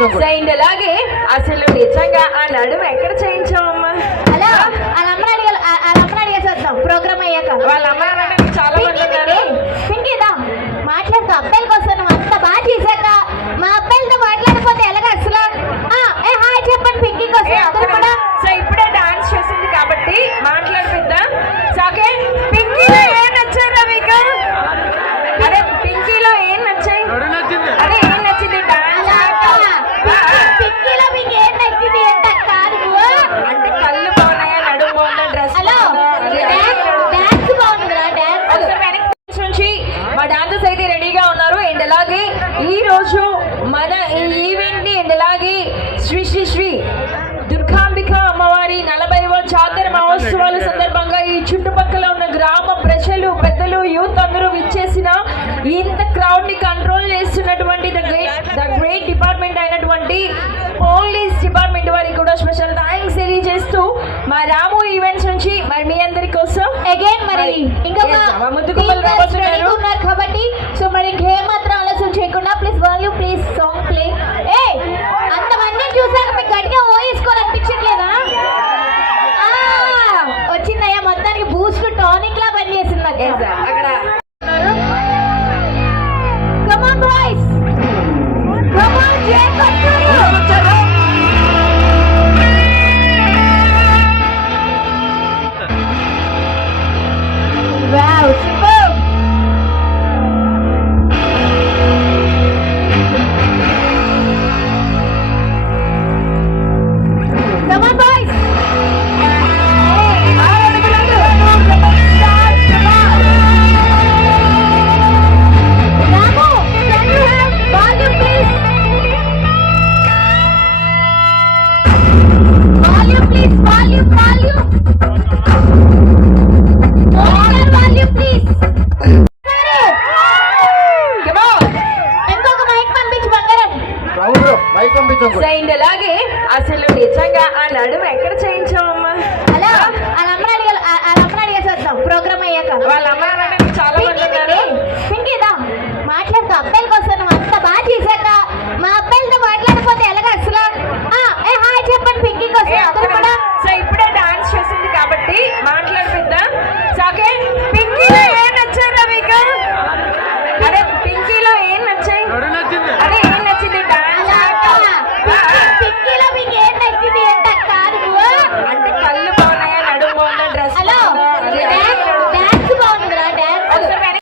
చేయించు. అలాగే అసలు నిజంగా ఆ నడుము ఎక్కడ చేయించామమ్మా? హలో వాళ్ళ అమ్మని అడిగేసేద్దాం ప్రోగ్రామ్ అయ్యాక. వాళ్ళ అమ్మ చాలా మంది ఉన్నారు. పింకీదా మాట్లాడుతూ అబ్బాయిల కోసం నువ్వు అంత బాగా చేశాక మా అబ్బాయిలతో మాట్లాడిపోతే ఎలాగ అసలు? హాయ్ చెప్పండి పింకీ కోసం అందరూ కూడా. సో ఇప్పుడే డాన్స్ చేసింది కాబట్టి మాట్లాడిపిద్దాం. సో ఓకే, పింకీలో ఏం నచ్చారా మీకు? అదే పింకీలో ఏం నచ్చాయి? అదే ఏం నచ్చింది? డాన్స్ పింకీలో మీకు ఏం నచ్చింది ఏంటక్క? అంటే కళ్ళు బాగున్నాయా, నడుము బాగుందా, డ్రెస్ డాన్స్ బాగుందిరా. డాన్స్ నుంచి మా డాన్సర్స్ అయితే రెడీగా ఉన్నారు. అండ్ అలాగే ఈ రోజు మన ఈ ఈవెంట్ ని అండ్ అలాగే శ్రీ శ్రీ శ్రీ దుర్గాంబిక అమ్మవారి 40వ జాతర మహోత్సవాల సందర్భంగా ఈ చుట్టుపక్కల ఉన్న గ్రామ ప్రజలు, పెద్దలు, యూత్ అందరూ విచ్చేసిన ఇంత క్రౌడ్ ని కంట్రోల్ చేస్తున్నటువంటి ద గ్రేట్ డిపార్ట్మెంట్ అయినటువంటి పోలీస్ డిపార్ట్మెంట్ వారికి కూడా స్పెషల్ థ్యాంక్స్ తెలియజేస్తూ మా రాము ఈవెంట్స్ నుంచి మరి మీ అందరి కోసం అగైన్ మరి ఇంకొక ముద్దుగుమ్మలు